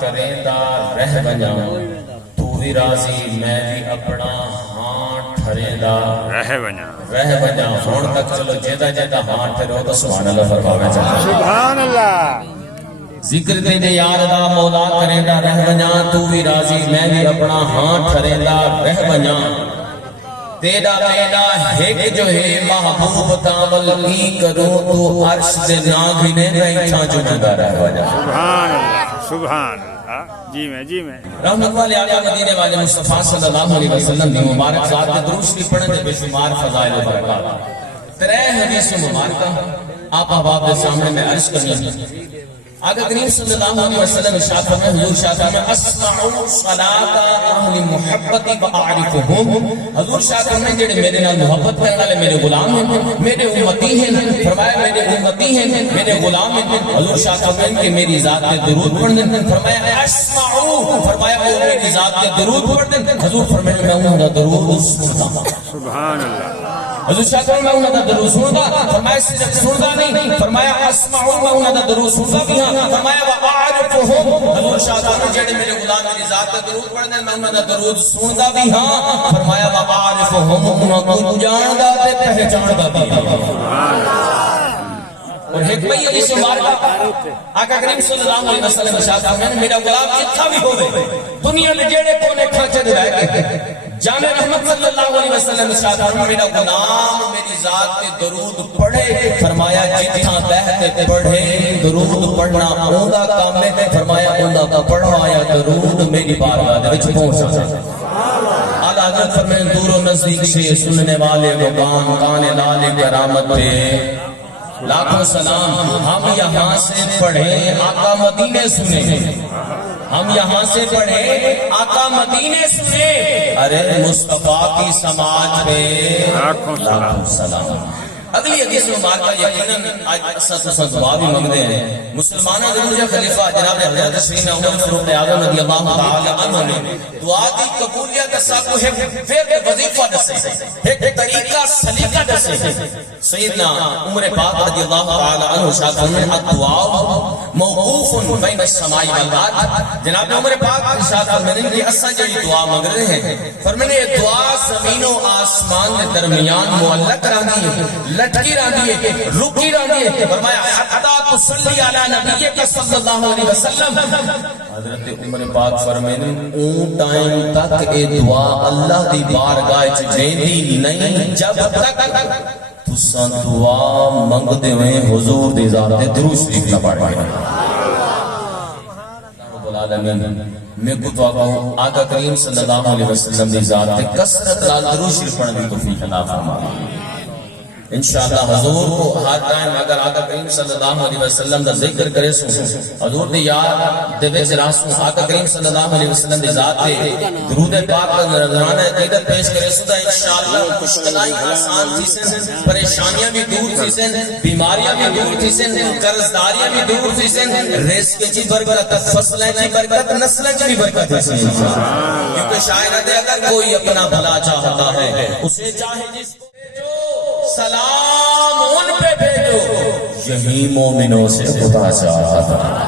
کریں دا رہ بنیا تو بھی راضی میں بھی اپنا ہاں ٹھریں دا رہ بنیا ہون تک چلو جیدہ جیدہ ہاں ٹھرے ہو تو سبحان اللہ فرماوے چاہتا سبحان اللہ ذکر تیرے یار دا مولا کریں دا رہ بنیا تو بھی راضی میں بھی اپنا ہاں ٹھریں دا رہ بنیا تیرا میرا ایک جو ہے محبوب تاول کی کروں تو عرش دے ناگھنے بیٹھا جو جدا رہ بنیا سبحان اللہ سبحان اللہ جی میں رحمت والے آقا مدینے والے مصطفیٰ صلی اللہ علیہ وسلم دی مبارک ذات کے دروش بھی پڑھنے دے بے شمار فضائل و برکات ترے حدیث مبارکہ آپ احباب دے سامنے میں عرض کرنے آقا کریم صلی اللہ علیہ وسلم ارشاد فرمائے حضور شاہ فرمائے اسمعوا صلاۃ اہل محبت واعرفهم حضور شاہ فرمائے جڑے میرے نال محبت کرنے والے میرے غلام ہیں میرے امتی ہیں فرمایا میرے امتی ہیں میرے غلام ہیں حضور شاہ فرمائے کہ میری ذات پہ درود پڑھنے فرمایا اسمعوا فرمایا وہ میری ذات پہ درود پڑھنے حضور فرمائے میں ان کا درود سنتا سبحان اللہ حضور شاہ فرمائے میں انہاں دا درود سنتا فرمایا صرف سنتا نہیں فرمایا اسمعوا میں انہاں دا درود سنتا بھی ہاں فرمایا واعرفهم حضور شاہ فرمائے جڑے میرے غلام میری ذات تے درود پڑھنے میں انہاں دا درود سنتا بھی ہاں فرمایا واعرفهم انہاں کو جاندا تے پہچاندا بھی اور حکمت حدیث مبارکہ آقا کریم صلی اللہ علیہ وسلم ارشاد فرمائے میرا غلام جتھا بھی ہوے دنیا میں جڑے کونے کھاچے دے رہے جامع رحمت صلی اللہ علیہ وسلم ارشاد فرمائے میرا غلام میری ذات پہ درود پڑھے فرمایا جتھا بہتے پڑھے درود پڑھنا اوندا کام ہے فرمایا اوندا کا پڑھوایا درود میری بارگاہ دے وچ پہنچ جائے اعلی حضرت فرمائے دور و نزدیک سے سننے والے وہ کان لال کرامت پہ لاکھوں سلام ہم یہاں سے پڑھیں آقا مدینے سنیں ہم یہاں سے پڑھیں آقا مدینے سنیں ارے مصطفیٰ کی سماج پہ لاکھوں سلام اگلی حدیث مبارکہ یقیناً آج اساس دعا بھی مانگتے ہیں مسلمانہ ضرور خلیفہ جناب حضرت سیدنا عمر فاروق اعظم رضی اللہ تعالی عنہ نے دعا دی قبولیت سب کو ہے پھر وظیفہ دسے ایک طریقہ سلیقہ دسے سیدنا عمر پاک رضی اللہ تعالی عنہ ارشاد فرماتے ہیں دعا موقوف بین السماء والارض جناب عمر پاک ارشاد فرماتے ہیں کہ اساں جڑی دعا مانگ رہے ہیں فرماتے ہیں دعا زمین و آسمان کے درمیان معلق رہندی ہے لٹکی رہندی ہے رکی رہندی ہے فرمایا حتی تصلی علی نبیک صلی اللہ علیہ وسلم حضرت عمر پاک فرماتے ہیں اون ٹائم تک اے دعا اللہ دی بارگاہ وچ جیندی نہیں جب تک تساں دعا منگدے ہوئے حضور دی ذات تے درود شریف نہ پڑھ کے رب العالمین میں کو تو آقا کریم صلی اللہ علیہ وسلم دی ذات تے کثرت نال درود شریف پڑھنے کی توفیق عطا فرمائے انشاءاللہ حضور کو ہر ٹائم اگر آقا کریم صلی اللہ علیہ وسلم دا ذکر کرے سو حضور دی یاد دے وچ راسوں آقا کریم صلی اللہ علیہ وسلم دی ذات تے درود پاک کا نذرانہ عقیدت پیش کرے سو انشاءاللہ مشکلائیں آسان تھی سن پریشانیاں بھی دور تھی سن بیماریاں بھی دور تھی سن قرضداریاں بھی دور تھی سن رزق کی برکت فصلیں کی برکت نسلیں کی برکت تھی سن کیونکہ شاعر ہے اگر کوئی اپنا بھلا چاہتا ہے اسے چاہے جس کو سلام ان پہ بھیجو یہی مومنوں سے خدا چاہتا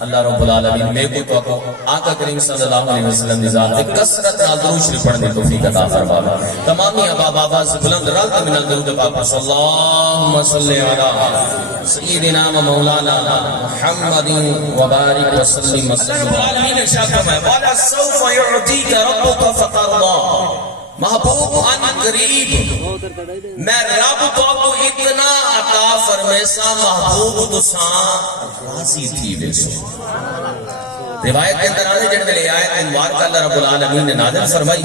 اللہ رب العالمین میں کو تو آقا کریم صلی اللہ علیہ وسلم کی ذات کثرت نال درود شریف پڑھنے کی توفیق عطا فرمائے تمامی اباب آواز بلند رات من الدرود پاک اللهم صل علی سیدنا و مولانا محمد وبارک وسلم اللہ رب العالمین ارشاد فرمائے والا سوف يعطيك ربك فترضى محبوب ان قریب میں رب تو کو اتنا عطا فرمیسا محبوب تساں راضی تھی ویسو روایت کے اندر آنے جڑے لے آیت مبارک اللہ رب العالمین نے نازل فرمائی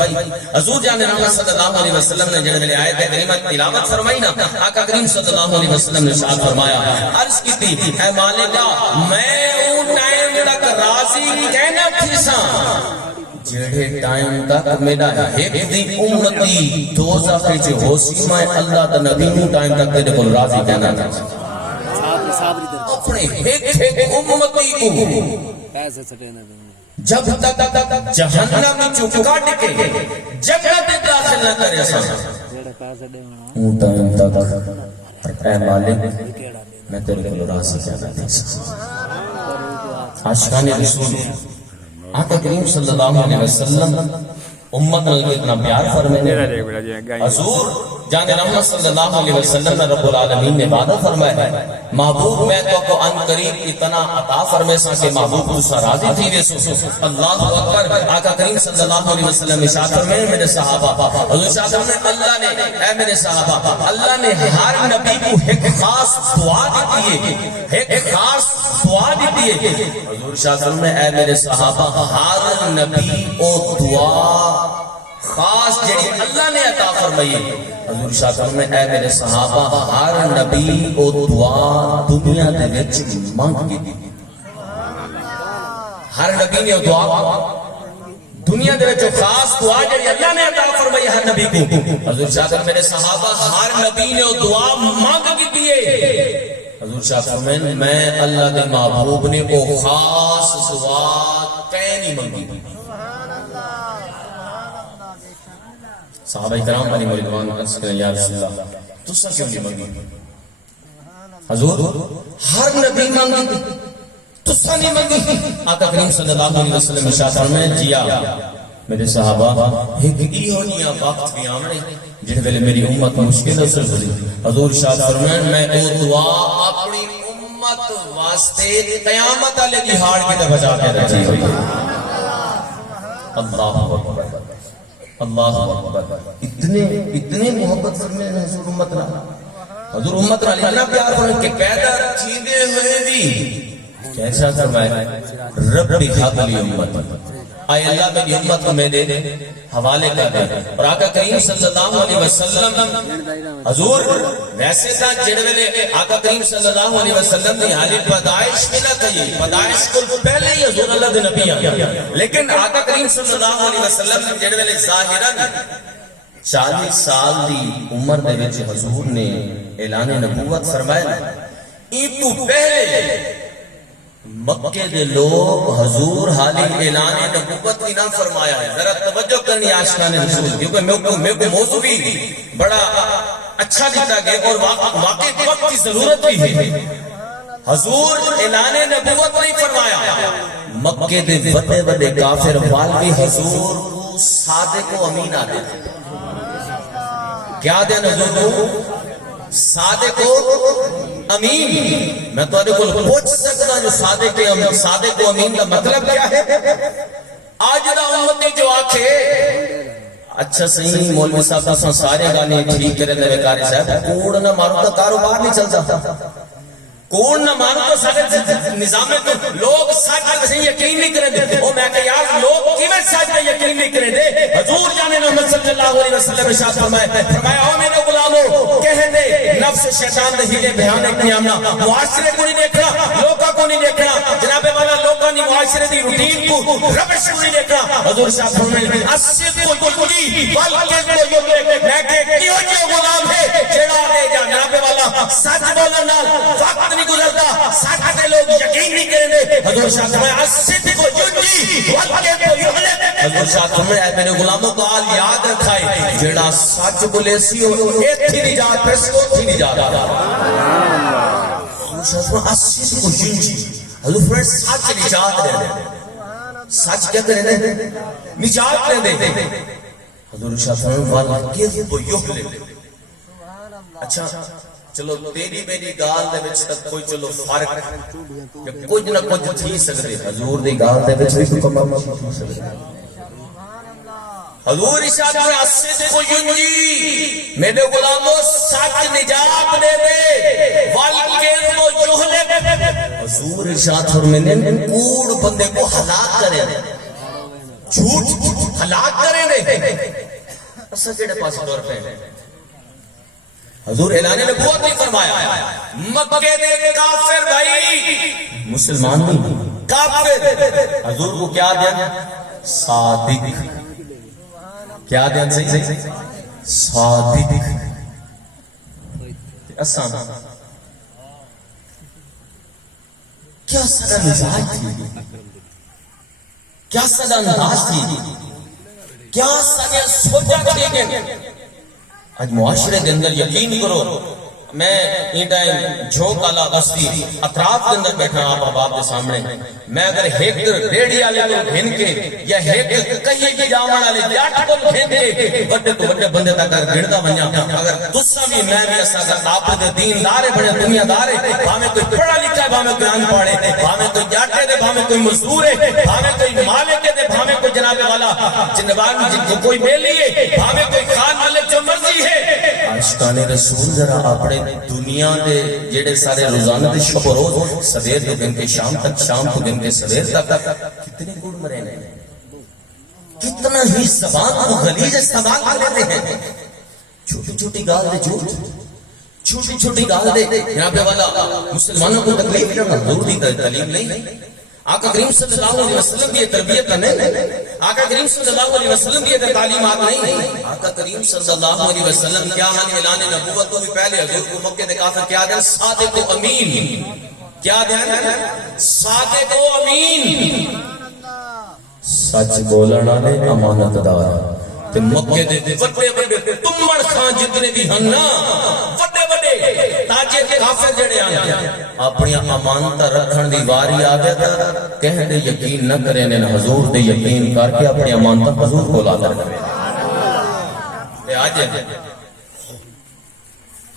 حضور جان محمد صلی اللہ علیہ وسلم نے جڑے لے آیت کریمہ تلاوت فرمائی نا آقا کریم صلی اللہ علیہ وسلم نے ارشاد فرمایا عرض کی تھی اے مالکا میں اون ٹائم تک راضی کہنا تھی سا جڑے ٹائم تک میرا ایک دی امتی دوزخ وچ ہوسی میں اللہ تے نبی نو ٹائم تک تیرے کول راضی کہنا تھا اپنے ایک امتی کو جب تک جہنم وچ کڈ کے جنت داخل نہ کرے سا اون ٹائم تک اے مالک میں تیرے کول راضی کہنا تھا عاشقان رسول آقا کریم صلی اللہ علیہ وسلم امت نے اتنا پیار فرمائے میرا دیکھ بیٹا جی گائیں حضور جان رحمت صلی اللہ علیہ وسلم نے رب العالمین نے وعدہ فرمایا ہے محبوب میں تو کو ان قریب اتنا عطا فرمائے سا کہ محبوب تو سا راضی تھی وے سو اللہ اکبر آقا کریم صلی اللہ علیہ وسلم اشارت فرمائے میرے صحابہ حضور اشارت فرمائے اللہ نے اے میرے صحابہ اللہ نے ہر نبی کو ایک خاص دعا دیتی ہے ایک خاص دعا دیتی ہے حضور اشارت فرمائے اے میرے صحابہ ہر نبی او دعا خاص جڑی اللہ نے عطا فرمائی حضور شاہ صاحب نے اے میرے صحابہ ہر نبی او دعا دنیا دے وچ مانگ کے دی ہر نبی نے دعا دنیا دے وچ خاص دعا جڑی اللہ نے عطا فرمائی ہر نبی کو حضور شاہ صاحب میرے صحابہ ہر نبی نے دعا مانگ کے دی حضور شاہ صاحب میں اللہ دے محبوب نے او خاص دعا کہیں نہیں مانگی صحابہ کرام علی مردوان عرض کریں یا رسول اللہ تسا کیوں نہیں مانگی حضور ہر نبی مانگی تسا نہیں مانگی آقا کریم صلی اللہ علیہ وسلم ارشاد فرمائے جیا میرے صحابہ ایک ایہونیا وقت بھی آمنے جن ویلے میری امت مشکل سے گزری حضور ارشاد فرمائے میں او دعا اپنی امت واسطے قیامت والے دہاڑ کے بجا کے رکھی ہوئی اللہ اکبر اللہ اکبر اتنے محبت فرمائے حضور امت نہ حضور امت نہ اتنا پیار فرمائے کہ پیدا چیندے ہوئے بھی کیسا فرمائے رب حق لی امت آئے اللہ میری امت کو میں دے حوالے کر دے اور آقا کریم صلی اللہ علیہ وسلم حضور ویسے تھا جڑوے آقا کریم صلی اللہ علیہ وسلم نے حالی پیدائش میں نہ تھا یہ پیدائش کو پہلے ہی حضور اللہ دے نبی آیا لیکن آقا کریم صلی اللہ علیہ وسلم نے جڑوے ظاہراً 40 سال دی عمر دے وچ حضور نے اعلان نبوت فرمایا این تو پہلے مکے دے لوگ حضور حالی اعلان نبوت کی نہ فرمایا ہے ذرا توجہ کرنی عاشقان رسول کیونکہ میں کو موضوع بھی بڑا اچھا دیتا گیا اور واقعی وقت کی ضرورت بھی ہے حضور اعلان نبوت نہیں فرمایا مکے دے بڑے بڑے کافر وال بھی حضور کو صادق و امین آتے تھے کیا دیں حضور کو صادق و امین میں تو آدھے کو پوچھ سکتا جو صادق و امین کا مطلب کیا ہے آج دا امتی جو آکھے اچھا صحیح مولوی صاحب تساں سارے گانے ٹھیک کرے دے کاری صاحب کوڑ نہ مارو تو کاروبار نہیں چلتا کوڑ نہ مانو تو سارے نظام میں تو لوگ سچ پہ یقین نہیں کریں دے وہ میں کہ یار لوگ کیویں سچ پہ یقین نہیں کریں دے حضور جان محمد صلی اللہ علیہ وسلم ارشاد فرمایا او میرے غلامو کہہ دے نفس شیطان دے ہیلے بیان نہیں آمنا معاشرے کو نہیں دیکھنا لوگوں کو نہیں دیکھنا جناب والا لوگوں نے معاشرے دی روٹین کو ربش کو نہیں دیکھنا حضور صاحب فرمائے الصدق والجی والکذب یبلغ میں کہ کیوں جو غلام ہے جڑا دے جا جناب والا سچ بولن نال وقت نہیں گزرتا سچ تے لوگ یقین نہیں کریں دے حضور شاہ فرمایا الصدق والجی والکذب یبلغ حضور شاہ فرمایا اے میرے غلاموں کو آل یاد رکھائے جڑا سچ بولے سی ایتھی نہیں جا پس کو تھی نہیں جا حضور شاہ فرمایا الصدق والجی حضور فرمایا سچ نجات دے سچ کیا کریں دے نجات دے حضور شاہ فرمایا والکذب یبلغ اچھا چلو تیری میری گال دے وچ تک کوئی چلو فرق کچھ نہ کچھ تھی سکدے حضور دی گال دے وچ بھی کوئی کم تھی سکدے حضور ارشاد فرمایا الصدق ینجی میرے غلاموں سچ نجات دے دے والکذب یہلک حضور ارشاد فرمانے کوڑ بندے کو ہلاک کرے جھوٹ ہلاک کرے دے اسا کیڑے پاس دور پہ حضور اعلان نبوت نہیں فرمایا مکے دے کافر بھائی مسلمان نہیں کافر حضور کو کیا دیا صادق کیا دیا صحیح صادق آسان کیا سدا مزاج تھی کیا سدا انداز تھی کیا سدا سوچا کرے گے آج معاشرے کے اندر یقین کرو میں این ٹائم جھوک والا بستی اطراف کے اندر بیٹھا آپ احباب کے سامنے میں اگر ایک ریڑھی والے کو گھن کے یا ایک کہیے کی جاون والے جٹ کو گھن کے بڑے تو بڑے بندے تک گھندا بنیا اگر تساں بھی میں بھی اسا کا آپ دے دیندار بڑے دنیا دار بھاویں کوئی پڑھا لکھا ہے بھاویں کوئی ان پڑھ ہے بھاویں کوئی جٹ ہے بھاویں کوئی مزدور ہے بھاویں کوئی مالک ہے بھاویں کوئی جناب والا جناب کوئی بیلی ہے بھاویں کوئی خان مالک جو مرضی ہے عاشقان رسول ذرا اپنے دنیا دے جڑے سارے روزانہ دے شب و روز سویر تو دن کے شام تک شام تو دن کے سویر تک کتنے گڑ مرے نے کتنا ہی زبان کو غلیظ استعمال کر لیتے ہیں چھوٹی چھوٹی گال دے جھوٹ چھوٹی چھوٹی گال دے جناب والا مسلمانوں کو تکلیف کرنا حضور دی تعلیم نہیں آقا کریم صلی اللہ علیہ وسلم کی تربیت نہیں آقا کریم صلی اللہ علیہ وسلم کی تعلیمات نہیں آقا کریم صلی اللہ علیہ وسلم کیا ہم اعلان نبوت کو بھی پہلے حضور کو مکے دے کافر کیا دیں صادق و امین کیا دیں صادق و امین سچ بولنا نے امانت دار تے مکے دے بڑے بڑے تمڑ خان جتنے بھی ہن نا بڑے بڑے تاجے کے کافر جڑے آن اپنی امانت رکھن دی واری آ گیا کہہ دے یقین نہ کرے نے حضور دے یقین کر کے اپنی امانت حضور کو لا کر تے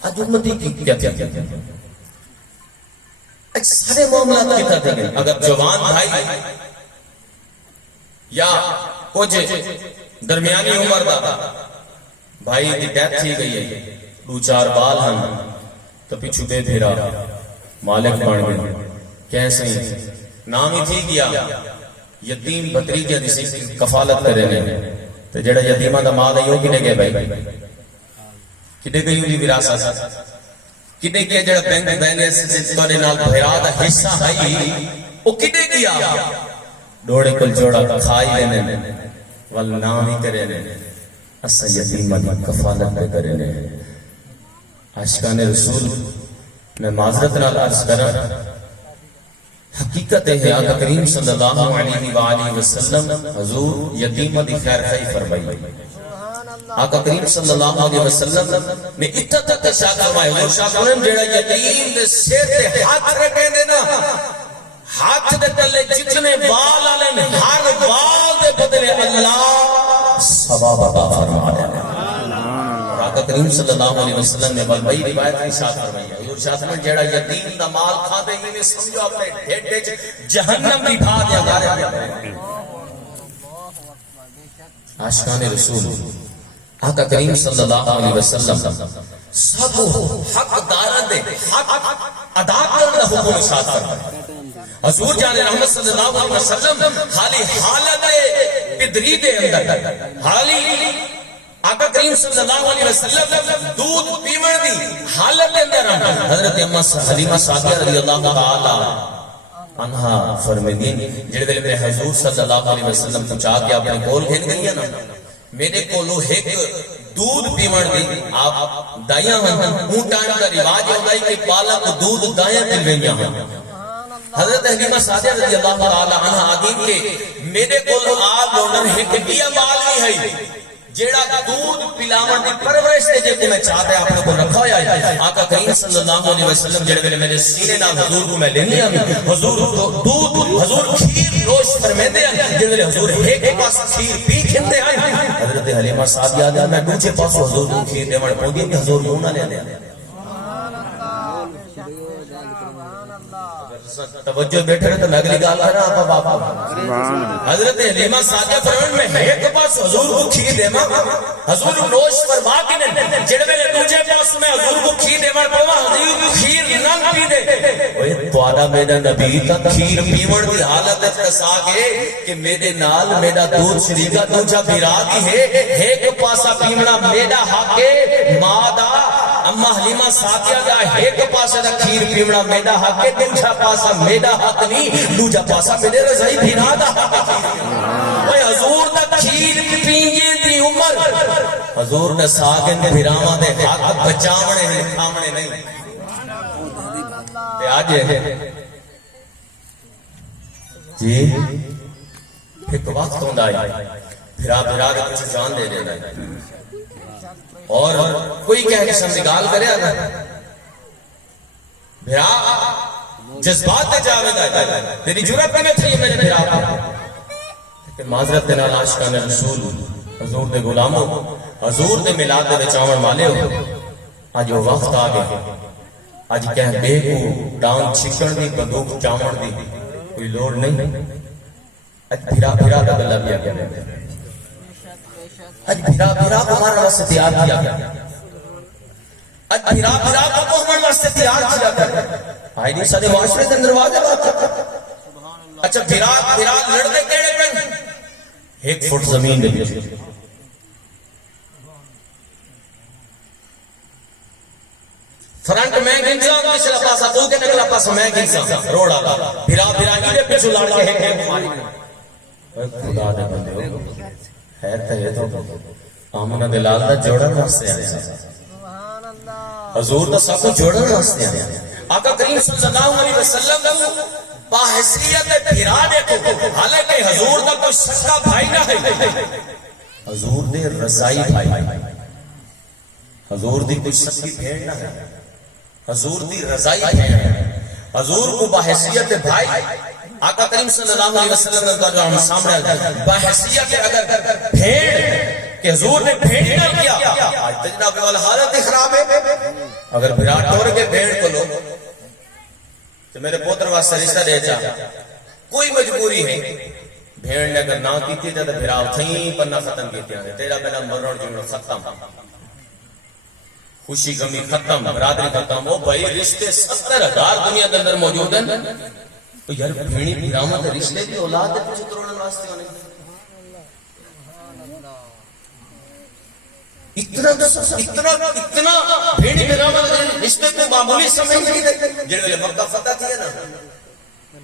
آج امتی کی کیا سارے معاملات کی کر دیں اگر جوان بھائی یا کچھ درمیانی عمر دا بھائی دی ڈیتھ تھی گئی ہے دو چار بال ہن تو پیچھو دے پھرا مالک بن گئے کیسے نام ہی تھی گیا یتیم بھتریجے دی کفالت کرے نے تو جڑا یتیمہ دا مال ہے وہ کنے گئے بھائی کنے گئی ہوئی وراثت کنے گیا جڑا بینک دینے سے تواڈے نال بھرا دا حصہ ہے وہ کنے گیا ڈوڑے کل جوڑا کھائی لینے وال نام ہی کرے نے اسا یتیمہ دی کفالت پہ کرے نے عاشقان رسول میں معذرت نال عرض کرا حقیقت ہے آقا کریم صلی اللہ علیہ وآلہ وسلم حضور یتیمہ دی خیر خواہی فرمائی آقا کریم صلی اللہ علیہ وسلم نے اتنا تک شاہ فرمائی حضور شاہ فرمائی جیڑا یتیم دے سیر دے ہاتھ رکھے دے نا ہاتھ دے تلے جتنے بال آلے ہر بال دے بدلے اللہ ثواب عطا فرما دے آقا کریم صلی اللہ علیہ وسلم نے بلبئی روایت کی شاہ فرمائی ہے حضور شاہ فرمائی جیڑا یتیم دا مال کھا دے ہی میں سمجھو اپنے ڈھیڈے جہنم بھی بھا دیا گارے عاشقان رسول آقا کریم صلی اللہ علیہ وسلم سب حق دارہ دے حق ادا کرنا حکم ارشاد فرمایا حضور جان رحمت صلی اللہ علیہ وسلم حالی حالت پدری دے اندر حالی آقا کریم صلی اللہ علیہ وسلم دودھ پیمن دی حالت اندر حضرت حلیمہ سعدیہ رضی اللہ تعالی عنہا فرمائیں جڑے ویلے میں حضور صلی اللہ علیہ وسلم کو چاہ کے اپنے کول گھن گئی نا میرے کولو ایک دودھ پیمن دی آپ دائیاں ہن اونٹاں دا رواج ہوتا ہے کہ پالا کو دودھ دائیاں دلویاں ہن حضرت حلیمہ سعدیہ رضی اللہ تعالی عنہا آگین کے میرے کولو آپ لوگن ایک بیا مال بھی ہے جیڑا دودھ پلاون دی پرورش دے جے کو میں چاہتا ہے آپ نے کو رکھا ہویا ہے آقا کریم صلی اللہ علیہ وسلم جڑے میرے سینے نال حضور کو میں لینی ہوں حضور دودھ حضور کھیر نوش فرمیندے ہیں جڑے حضور ایک پاس کھیر پی کھندے ہیں حضرت حلیمہ صاحب یاد ہے میں دوسرے پاس حضور کو کھیر دیوڑ پودی کہ حضور یوں نہ لے دے توجہ بیٹھے رہے تو میں اگلی گال کرنا آپ باپا حضرت حلیمہ سعدیہ فرمائیں میں ایک پاس حضور کو کھیر دے ماں حضور نوش فرما کے جڑے میں دوجے پاس میں حضور کو کھیر دے ماں پوا حضور کو کھیر نہ پی دے تواڈا میرا نبی تا کھیر پیون دی حالت کسا کے کہ میرے نال میرا دودھ شریکا دوجا بھرا دی ہے ایک پاسا پیونا میرا حق ہے ماں دا اما حلیمہ سعدیہ دا ایک پاسا دا کھیر پیونا میرا حق ہے دوجا پاسا میرا حق نہیں دوجا پاسا میرے رضائی بھینا دا حق ہے حضور دا کھیر پینگے دی عمر حضور دا ساگن دے بھیراما دے حق بچامنے ہیں کھامنے نہیں تے آجے جی ایک وقت ہوندہ ہے بھرا دے کچھ جان دے دے اور کوئی کہہ کے سمجھگال کرے آگا بھرا جذبات جاوید آئے تیری جرات میں تھی میرے بھرا کہ معذرت کے نال عاشقان رسول حضور دے غلاموں حضور دے میلاد دے چاون والے ہو اج وہ وقت آ گئے اج کہہ بے کو ڈانگ چھکن دی بندوق چاون دی کوئی لوڑ نہیں اج بھرا بھرا دا گلا بھی آ گیا اج بھرا بھرا کو ہمارا واسطے تیار کیا گیا اج بھرا بھرا کو ہمارا واسطے تیار کیا گیا آئی نہیں سارے معاشرے کے اندر واضح بات ہے اچھا بھرا بھرا لڑنے کیڑے پہ 1 فٹ زمین دے بیچ فرنٹ میں گنسا پچھلا پاسا تو کے نگلا پاسا میں گنسا روڑ آگا بھرا بھرا ہی دے پیچھو لڑ کے ایک ماری خدا دے بندے ہو خیر تا یہ تو آمنہ دلال دا جوڑن واسطے آئے حضور دا سب کو جوڑن واسطے آئے آقا کریم صلی اللہ علیہ وسلم باحثیت بھرا دیکھو حالانکہ حضور دا کوئی سکا بھائی نہ ہے حضور دے رضائی بھائی حضور دی کوئی سکی بھیڑ نہ ہے حضور دی رضائی بھیڑ ہے حضور کو باحثیت بھائی آقا کریم صلی اللہ علیہ وسلم کا جو ہم سامنے باحثیت اگر بھیڑ کہ حضور نے بھیڑ نہ کیا آج تجناب والا حالت خراب ہے اگر بھرا ٹور کے بھیڑ کو لو تو میرے پوتر واسطے رشتہ دے جا کوئی مجبوری ہے بھیڑ نے اگر نہ کیتی جا تو بھرا تھیں پنہ ختم کیتی ہیں تیرا میرا مرن جنوں ختم خوشی غمی ختم برادری ختم وہ بھائی رشتے 70,000 دنیا کے اندر موجود ہیں تو یار بھیڑی بھرامت رشتے دی اولاد ہے کچھ تروڑن واسطے ہونے اتنا بھیڑی بھرامت رشتے کو معمولی سمجھ نہیں دے جنہوں نے مکہ فتح تھی ہے نا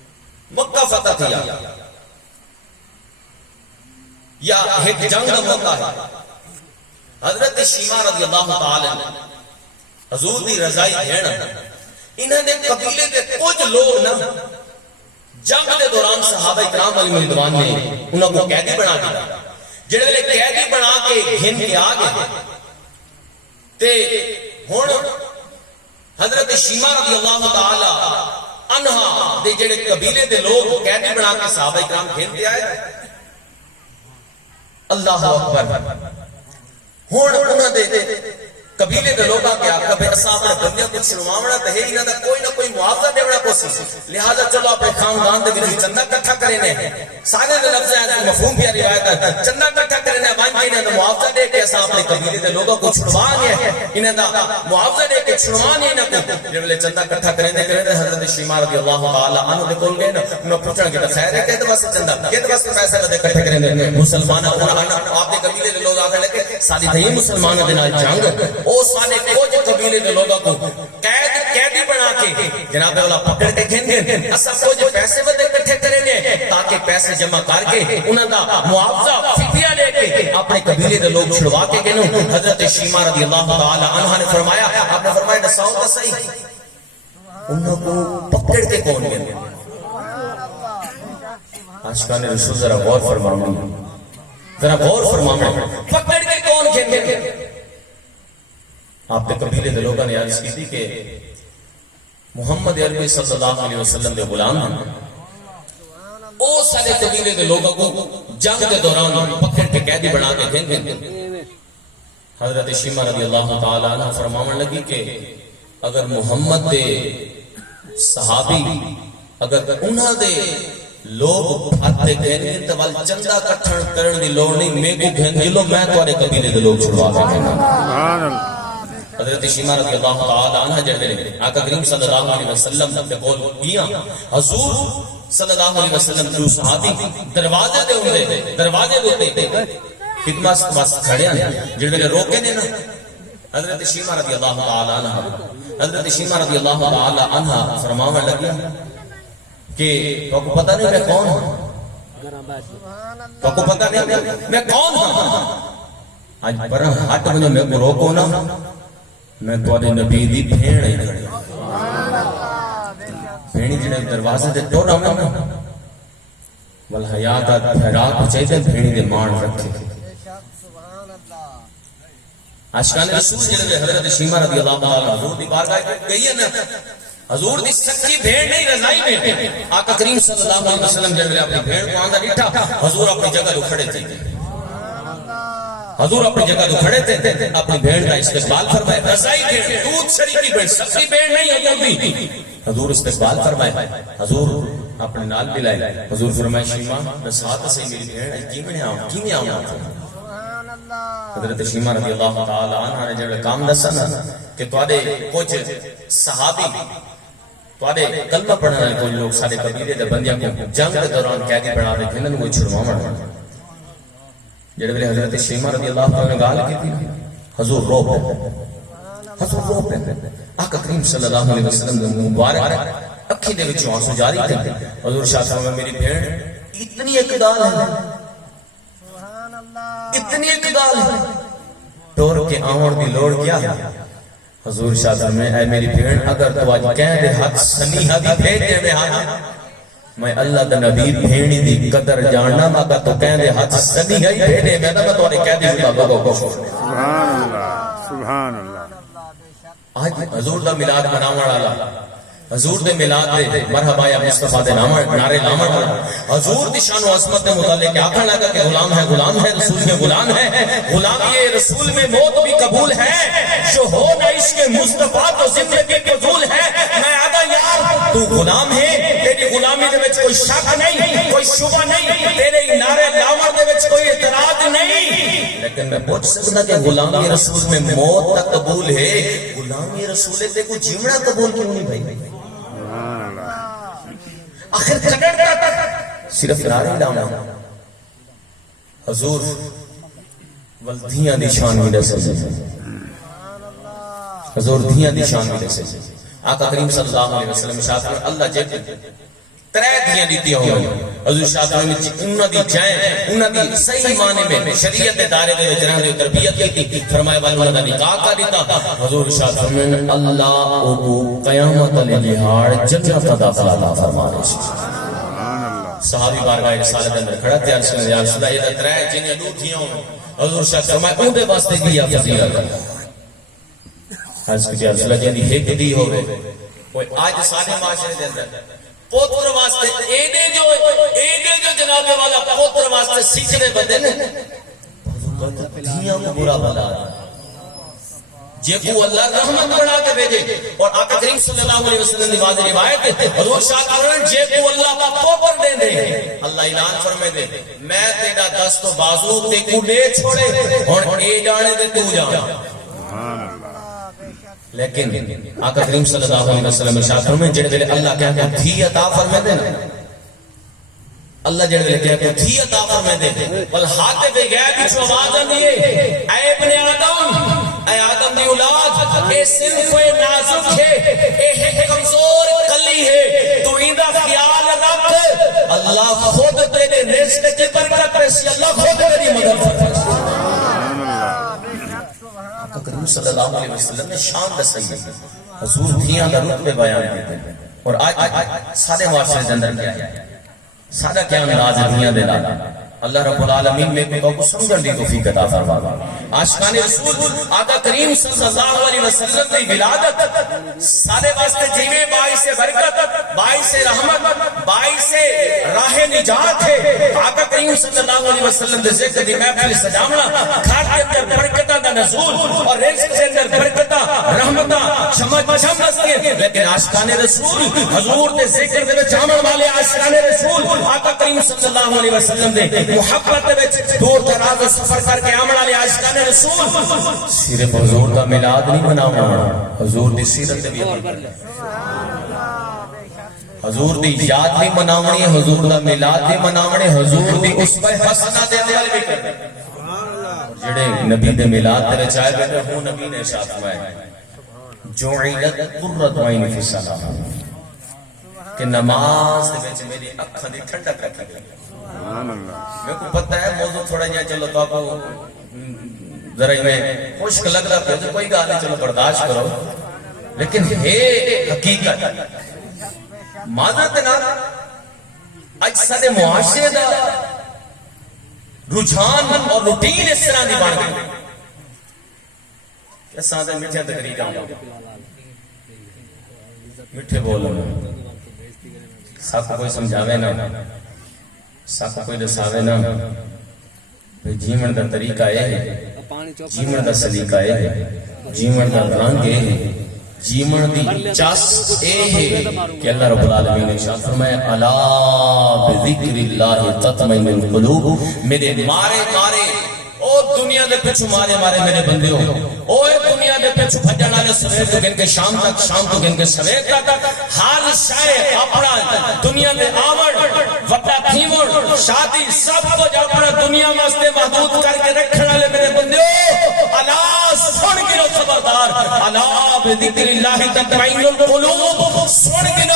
مکہ فتح تھی یا ایک جنگ کا موقع ہے حضرت شیما رضی اللہ تعالی حضور دی رضائی بھیڑ انہوں نے قبیلے کے کچھ لوگ نا جنگ کے دوران صحابہ اکرام علیہ رضوان نے انہوں کو قیدی بنا دیا جڑے لے قیدی بنا کے گھن کے آگے تے ہن حضرت شیما رضی اللہ تعالی عنہ دے جڑے قبیلے دے لوگ قیدی بنا کے صحابہ اکرام گھن کے آئے اللہ اکبر ہن انہاں دے قبیلے دے لوگاں کے آقا بے اساں اپنے بندے کو چھڑواونا تے ہے انہاں دا کوئی نہ کوئی معاوضہ دیونا پوسی لہذا چلو اپنے خاندان دے وچ چندہ اکٹھا کرنے سارے دے لفظ ہیں مفہوم بھی روایت ہے چندہ اکٹھا کرنے وانجے انہاں دا معاوضہ دے کے اساں اپنے قبیلے دے لوگاں کو چھڑوانے انہاں دا معاوضہ دے کے چھڑوانے انہاں کو جے ویلے چندہ اکٹھا کرنے حضرت شیما رضی اللہ تعالی عنہ دے کول گئے نا انہاں پوچھن کہ خیر ہے کہ واسطے چندہ کہ واسطے پیسے دے اکٹھے کرنے مسلمان آپ دے قبیلے دے لوگ آکھن لگے ساری دھی مسلماناں دے نال جنگ او سارے کچھ قبیلے دے لوگوں کو قیدی بنا کے جناب والا پکڑ کے گھن گئے اسا کچھ پیسے ودے اکٹھے کریں گے تاکہ پیسے جمع کر کے انہاں دا معاوضہ فدیہ لے کے اپنے قبیلے دے لوگ چھڑوا کے گئے حضرت شیما رضی اللہ تعالی عنہا نے فرمایا آپ نے فرمایا دساؤ تو صحیح انہاں کو پکڑ کے کون گئے عاشقان رسول ذرا غور فرماؤں ذرا غور فرماؤں پکڑ کے کون گئے آپ کے قبیلے دے لوگوں نے عرض کی تھی کہ محمد عربی صلی اللہ علیہ وسلم دے غلام ہیں او سارے قبیلے دے لوگوں کو جنگ کے دوران پکڑ کے قیدی بنا کے گھن حضرت شیما رضی اللہ تعالی عنہ فرماون لگی کہ اگر محمد دے صحابی اگر انہاں دے لوگ پھاتے گھن تو وال چندہ کٹھن کرن دی لوڑ نہیں میں کو گھن جلو میں تمہارے قبیلے دے لوگ چھڑوا کے گھن سبحان اللہ حضرت شیما رضی اللہ تعالی عنہ جڑے آقا کریم صلی اللہ علیہ وسلم نے بول کیا حضور صلی اللہ علیہ وسلم جو صحابی دروازے دے ہوندے دروازے دے خدمت واسطے کھڑے ہیں جڑے روکے نے نا حضرت شیما رضی اللہ تعالی عنہ حضرت شیما رضی اللہ تعالی عنہ فرمانے لگی کہ تو کو پتہ نہیں میں کون ہوں تو کو پتہ نہیں میں کون ہوں آج پر ہٹ بنے میں کو روکو نا میں تواڈے نبی دی بھیڑ ہی کھڑی بھیڑی جڑے دروازے تے ٹورا میں ول حیا دا پھیرا چاہیے بھیڑی دے مان رکھے عاشقان رسول جڑے حضرت شیما رضی اللہ تعالی حضور دی بارگاہ گئی ہے نا حضور دی سچی بھیڑ نہیں رضائی میں آقا کریم صلی اللہ علیہ وسلم جب اپنی بھیڑ کو آندہ ڈٹھا حضور اپنی جگہ تو کھڑے تھے حضور اپنی جگہ تو کھڑے تھے اپنی بھیڑ کا استقبال فرمائے رضائی بھیڑ دودھ شریکی بھیڑ سچی بھیڑ نہیں حضور دی حضور استقبال فرمائے حضور اپنے نال بھی لائے حضور فرمائے شیما نسات سے میری بھیڑ کیویں آؤں حضرت شیما رضی اللہ تعالی عنہ نے جب کام دسا نا کہ تواڈے کچھ صحابی تواڈے کلمہ پڑھنے والے کوئی لوگ سارے قبیلے دے بندیاں کو جنگ کے دوران قیدی بنا دے کہ انہاں کو چھڑواون جڑے ویلے حضرت شیما رضی اللہ تعالی نے گال کیتی حضور رو پے آقا کریم صلی اللہ علیہ وسلم نے مبارک اکھی دے وچوں آنسو جاری تھے حضور شاہ صاحب میری بھیڑ اتنی اقدال ہے اتنی اقدال ہے ٹور کے آمر دی لوڑ کیا ہے حضور شاہ صاحب میں اے میری بھیڑ اگر تو آج کہہ دے حد سنیحہ دی بھیڑے میں آنا میں اللہ دا نبی بھیڑی دی قدر جاننا مگر تو کہہ دے حد سنیحہ ہی بھیڑے میں میں تو آنے کہہ دے اللہ کو سبحان اللہ سبحان اللہ آج حضور دا ملاد مناوڑ آلا حضور دے ملاد دے مرحبا یا مصطفیٰ دے نعرے لامڑ حضور دی شان و عظمت دے متعلق آکھن لگا کہ غلام ہے رسول میں غلام ہے غلام یہ رسول میں موت بھی قبول ہے جو ہو نہ عشق مصطفیٰ تو زندگی فضول ہے میں آدھا یار تو غلام ہے تیری غلامی دے وچ کوئی شک نہیں کوئی شبہ نہیں تیرے نعرے لامڑ دے وچ کوئی اعتراض نہیں لیکن میں پوچھ سکتا کہ غلامی رسول میں موت تک قبول ہے غلامی رسول تے کو جیونا قبول کیوں نہیں بھائی آخر چکڑتا تک صرف نعرے لاما حضور والدھیاں دی شان بھی دسے حضور دھیاں دی شان بھی دسے آقا کریم صلی اللہ علیہ وسلم شاہ اللہ جب ترے دھیاں دیتی ہوئی حضور شاہ انہوں دی جائیں انہوں دی صحیح معنی میں شریعت دارے دے جنہوں نے تربیت کی فرمائے والا انہوں نے نکاح کا دیتا حضور شاہ فرمائے اللہ ابو قیامت علی جہاڑ جنت داخلہ عطا فرما رہے صحابی بارگاہ رسالت اندر کھڑا تھے عرض کرنے یا رسول اللہ یہ ترے جنہیں دو تھیوں حضور شاہ فرمائے ان دے واسطے بھی یا فضیلت عرض کرنے یا رسول اللہ جنہیں ایک دی ہوئے کوئی آج سارے معاشرے دے اندر پوتر واسطے ایڈے جو جناب والا پوتر واسطے سیکھنے بدے نے دھیاں کو برا بلا جے کو اللہ رحمت بنا کے بھیجے اور آقا کریم صلی اللہ علیہ وسلم نے واضح روایت ہے حضور شاہ فرماتے جے کو اللہ کا پوتر دے دے اللہ اعلان فرمائے دے میں تیرا دست و بازو تے کو لے چھوڑے اور اے جانے دے تو جا سبحان اللہ لیکن آقا کریم صلی اللہ علیہ وسلم ارشاد فرمائے جڑے ویلے اللہ کہہ کہ تھی عطا فرمائے دے نا اللہ جڑے ویلے کہہ کہ تھی عطا فرمائے دے بل ہاتھ پہ گیا کچھ آواز آندی ہے اے ابن آدم اے آدم دی اولاد اے صرف نازک ہے اے کمزور کلی ہے تو ایندہ خیال رکھ اللہ خود تیرے رزق کی برکت رسی اللہ خود تیری مدد فرمائے آقا کریم صلی اللہ علیہ وسلم نے شان دسائی ہے حضور دھیاں کا رتبے بیان دیتے ہیں اور آج سارے معاشرے کے اندر کیا ہے سارا کیا انداز ہے دھیاں دے لالا اللہ رب العالمین میں کو سمجھن دی توفیق عطا فرما عاشقان رسول آقا کریم صلی اللہ علیہ وسلم کی ولادت سارے واسطے جیویں باعث برکت باعث رحمت باعث راہ نجات ہے آقا کریم صلی اللہ علیہ وسلم دے ذکر دی محفل سجاونا گھر کے اندر برکتاں دا نزول اور رزق کے اندر برکتاں رحمتاں چمک دستی لیکن عاشقان رسول حضور دے ذکر دے وچ عمل والے عاشقان رسول آقا کریم صلی اللہ علیہ وسلم دے محبت وچ دور دراز سفر کر کے آمن والے عاشقان رسول صرف حضور کا میلاد نہیں مناونا حضور دی سیرت بھی حضور دی یاد بھی مناونی ہے حضور دا میلاد بھی مناونے حضور دی اسوہ حسنہ دے عمل بھی کرنے جڑے نبی دے میلاد دے وچ آئے بیٹھے ہوں نبی نے ارشاد فرمایا جعلت قرۃ عین فی الصلاۃ کہ نماز دے وچ میری اکھاں دی ٹھنڈک رکھی گئی میں کو پتہ ہے موضوع تھوڑا جہاں چلو تو آپ کو ذرا ہی میں خوشک لگ رہا پہ تو کوئی گال نہیں چلو برداشت کرو لیکن ہے حقیقت معذرت نہ اج سارے معاشرے دا رجحان اور روٹین اس طرح دی بن گئی کہ سادہ میٹھے تقریر آؤں میٹھے بولو سب کوئی سمجھاوے نا سب کوئی دساوے نا جیون دا طریقہ ہے جیون دا سلیقہ ہے جیون دا رنگ ہے جیون دی چاس اے ہے کہ اللہ رب العالمین نے ارشاد فرمایا الا بذکر اللہ تطمئن القلوب میرے مارے مارے او دنیا دے پیچھے مارے مارے میرے بندے ہو او دنیا دے پیچھے بھجن والے سویر تو گن کے شام تک شام تو گن کے سویر تک ہر شے اپنا دنیا دے آوڑ وٹا تھیوڑ شادی سب کچھ اپنا دنیا واسطے محدود کر کے رکھنے والے میرے بندے ہو الا سن کے خبردار الا بذکر اللہ تطمئن القلوب سن کے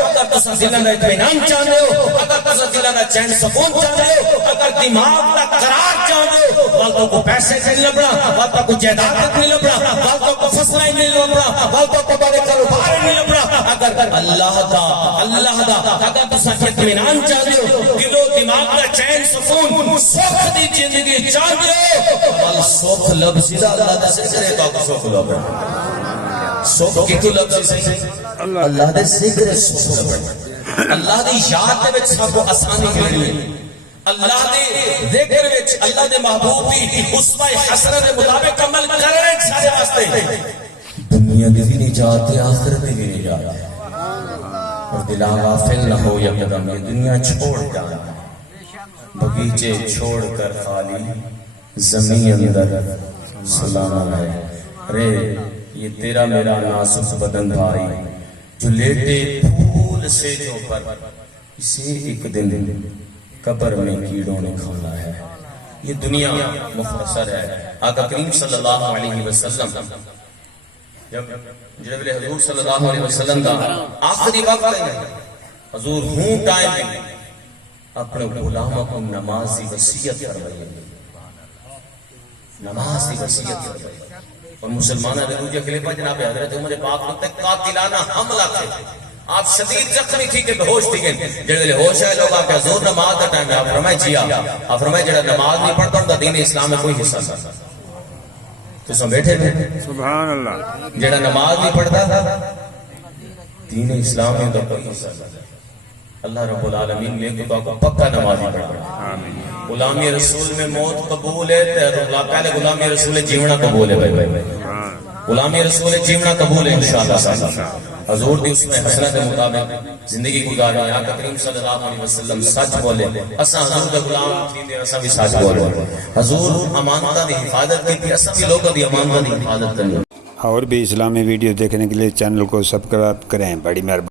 اگر تسا دل دا اطمینان چاہتے ہو اگر تسا دل دا چین سکون چاہتے ہو اگر دماغ دا قرار چاہتے ہو والتوں کو پیسے سے نہیں لبنا والتوں کو جائیداد نہیں لبنا والتوں کو فصلہ نہیں لبنا والتوں کو بڑے کاروبار نہیں لبنا اگر اللہ دا اگر تسا اطمینان چاہتے ہو دل و دماغ دا چین سکون سکھ دی زندگی چاہتے ہو وال سکھ لفظ دا اللہ دا ذکر ہے تو سکھ لفظ سکھ کتو لفظ سے اللہ دے ذکر سکھ لفظ اللہ دی یاد دے وچ سب کو آسانی ملنی ہے اللہ دے ذکر وچ اللہ دے محبوب دی اسوہ حسنہ دے مطابق عمل کرنے سارے واسطے دنیا دی بھی نجات ہے آخرت دی بھی نجات ہے اور دل غافل نہ ہو یا قدم یہ دنیا چھوڑ جانا بغیچے چھوڑ کر خالی زمین اندر سلانا ہے ارے یہ تیرا میرا نازک بدن بھائی جو لیٹے پھول سے جو پر اسے ایک دن قبر میں کیڑوں نے کھانا ہے یہ دنیا مختصر ہے آقا کریم صلی اللہ علیہ وسلم جب جناب حضور صلی اللہ علیہ وسلم کا آخری وقت ہے حضور ہوں ٹائم میں اپنے غلاموں کو نماز کی وصیت فرمائے نماز کی وصیت فرمائے اور مسلمانہ نے روجہ خلیفہ جناب حضرت عمر پاک کو تک قاتلانہ حملہ تھے آپ شدید زخمی تھی کہ بہوش تھی کہ جڑے ہوش ہے لوگ آپ حضور نماز کا ٹائم ہے آپ فرمائے جیا آپ فرمائے جڑا نماز نہیں پڑھتا ان کا دین اسلام میں کوئی حصہ نہیں تو سب بیٹھے تھے سبحان اللہ جڑا نماز نہیں پڑھتا دین اسلام میں تو کوئی حصہ نہیں اللہ رب العالمین نے کو پکا نمازی پڑھا غلامی رسول میں موت قبول ہے پہلے غلامی رسول جیونا قبول ہے بھائی غلامی رسول جیونا قبول ہے انشاءاللہ حضور دی اس میں حسنہ کے مطابق زندگی گزاری آقا کریم صلی اللہ علیہ وسلم سچ بولے اساں حضور دا غلام تھی اساں بھی سچ بولے حضور امانتاں دی حفاظت کی تھی اساں بھی لوگوں دی امانتاں دی حفاظت کرنی اور بھی اسلامی ویڈیو دیکھنے کے لیے چینل کو سبسکرائب کریں بڑی مہربانی